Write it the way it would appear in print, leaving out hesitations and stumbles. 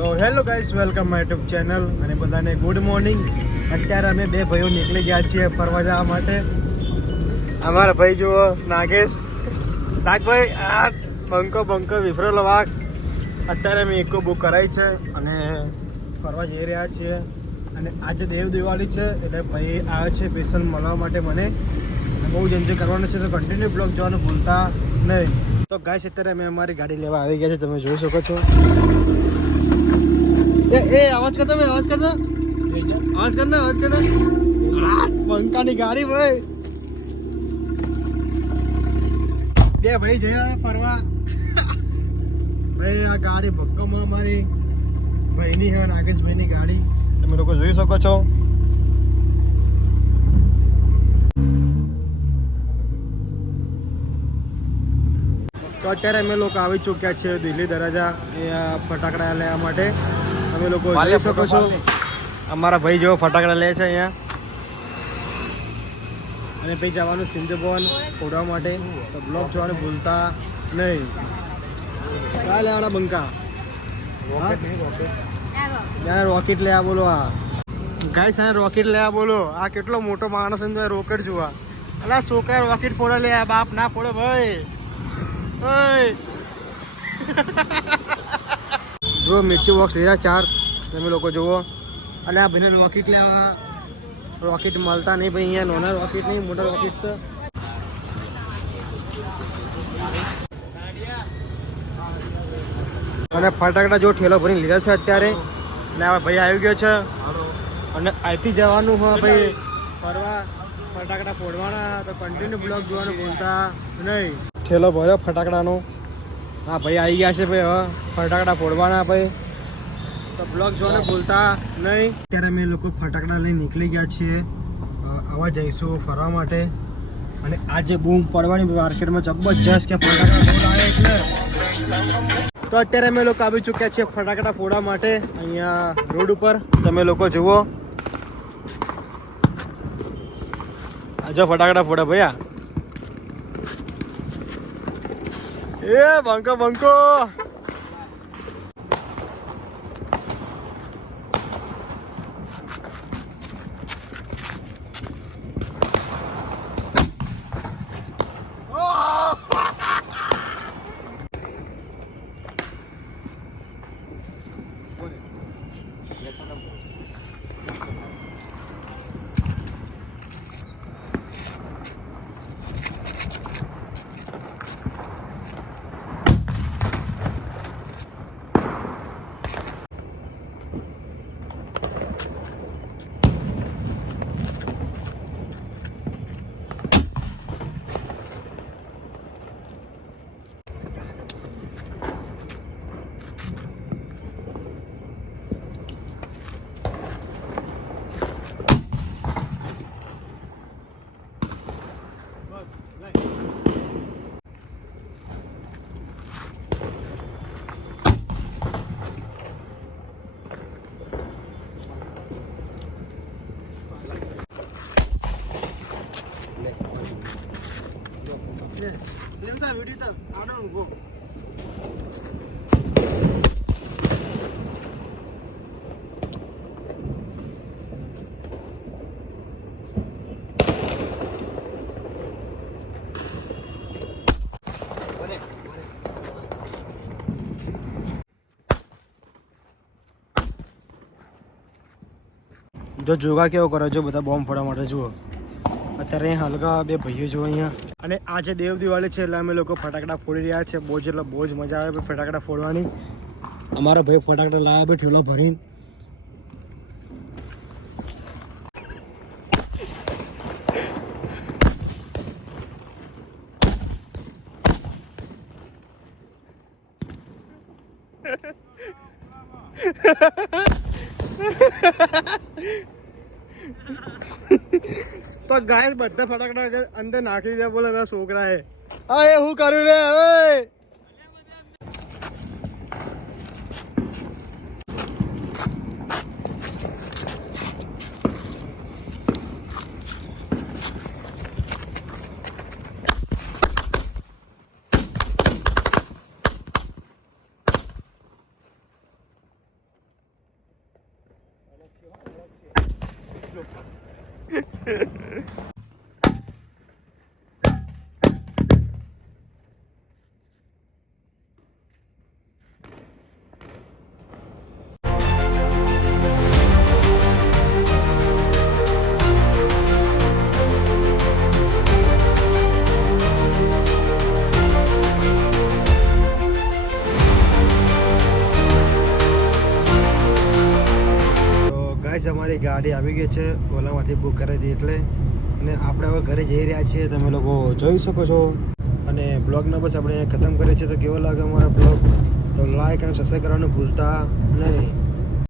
તો hello guys, welcome my YouTube channel અને બધાને ગુડ મોર્નિંગ. અત્યારે અમે બે ભાઈઓ નીકળી ગયા છીએ ફરવા જવા માટે. અમારા ભાઈ જુઓ, નાગેશ નાગભાઈ, આ બંકો વિફરેલો વાઘ. અત્યારે અમે ઇકો બુક કરાવી છે અને ફરવા જઈ રહ્યા છીએ. અને આજે દેવ દિવાળી છે એટલે ભાઈ આવે છે સ્પેશિયલ મળવા માટે મને. બહુ જ એન્જોય કરવાનું છે, તો કન્ટિન્યુ બ્લોગ જોવાનું ભૂલતા નહીં. તો ગાઈસ, અત્યારે અમે અમારી ગાડી લેવા આવી ગયા છે, તમે જોઈ શકો છો. એ આવાજ કરતો ભાઈ, આવાજ કરતો, આવાજ કરના. પંખાની ગાડી ભાઈ, બે ભાઈ જયા ફરવા. ભાઈ આ ગાડી ભક્કમાં અમારી ભાઈની છે, નાગેશભાઈની ગાડી, તમે લોકો જોઈ શકો છો. તો અત્યારે અમે લોકો આવી ચૂક્યા છીએ દિલ્હી દરવાજા અહીંયા ફટાકડા લેવા માટે. તમે લોકો જોઈ શકો છો, અમારા ભાઈ જેવો ફટાકડા લે છે અહીંયા. અને ભાઈ જવાનું સિંધુ ભવન ફોડવા માટે, તો બ્લોગ જોવાનું ભૂલતા નહીં. ક્યાં લેવાના બંકા? રોકેટ લેવા બોલો. આ ગાઈસ, આ રોકેટ લેવા બોલો. આ કેટલો મોટો માણસ છે, રોકેટ જોવા. અલા છોકરા રોકેટ ફોડે લે, બાપ ના ફોડે ભાઈ. જો મિર્ચી બોક્સ લીધા 4, તમે લોકો જુઓ. અને આ ભાઈને રોકેટ લેવા, રોકેટ મળતા નહીં ભાઈ અહીંયા. નાના રોકેટ નહીં, મોટા રોકેટ છે. અને ફટાકડા જો ઠેલો ભરીને લીધા છે અત્યારે. અને આ ભાઈ આવી ગયો છે અને અહીંથી જવાનું હોય ભાઈ ફરવા, ફટાકડા ફોડવાના. તો કન્ટિન્યુ બ્લોગ જોવાનું ભૂલતા નહીં. ઠેલો ભર્યો ફટાકડાનો. હા ભાઈ આવી ગયા છે ભાઈ, હવે ફટાકડા ફોડવાના ભાઈ, તો બ્લોગ જોવાનું ભૂલતા નહીં. અત્યારે અમે લોકો ફટાકડા લઈને નીકળી ગયા છીએ. આવા જઈશું ફરવા માટે. અને આજે બૂમ પડવાની માર્કેટમાં જબરજસ્ત કે ફટાકડા ફોડાય એટલે. તો અત્યારે અમે લોકો આવી ચૂક્યા છીએ ફટાકડા ફોડવા માટે અહીંયા રોડ ઉપર. તમે લોકો જુઓ, જો ફટાકડા ફોડે ભૈયા. એ બંકો જો જોગાડ કેવો કરો છો બધા બોમ્બ ફોડવા માટે. જુઓ અત્યારે હલકા બે ભાઈઓ જો અહીંયા. અને આજે દેવ દિવાળી છે એટલે અમે લોકો ફટાકડા ફોડી રહ્યા છે. બહુ જ મજા આવે ફટાકડા ફોડવાની. અમારા ભાઈ ફટાકડા લાવ્યા ભાઈ ઠેલો ભરીને. તો ગાય બધા ફટાકડા અંદર નાખી દીધા. બોલે છોકરા એ હું કર્યું રે. અમારી ગાડી આવી ગઈ છે ઓલામાંથી બુક કરી હતી એટલે અને આપણે હવે ઘરે જઈ રહ્યા છીએ તમે લોકો જોઈ શકો છો અને બ્લોગને બસ આપણે ખતમ કરીએ છીએ તો કેવો લાગે અમારો બ્લોગ તો લાઈક અને સબસ્ક્રાઈબ કરવાનું ભૂલતા નહીં.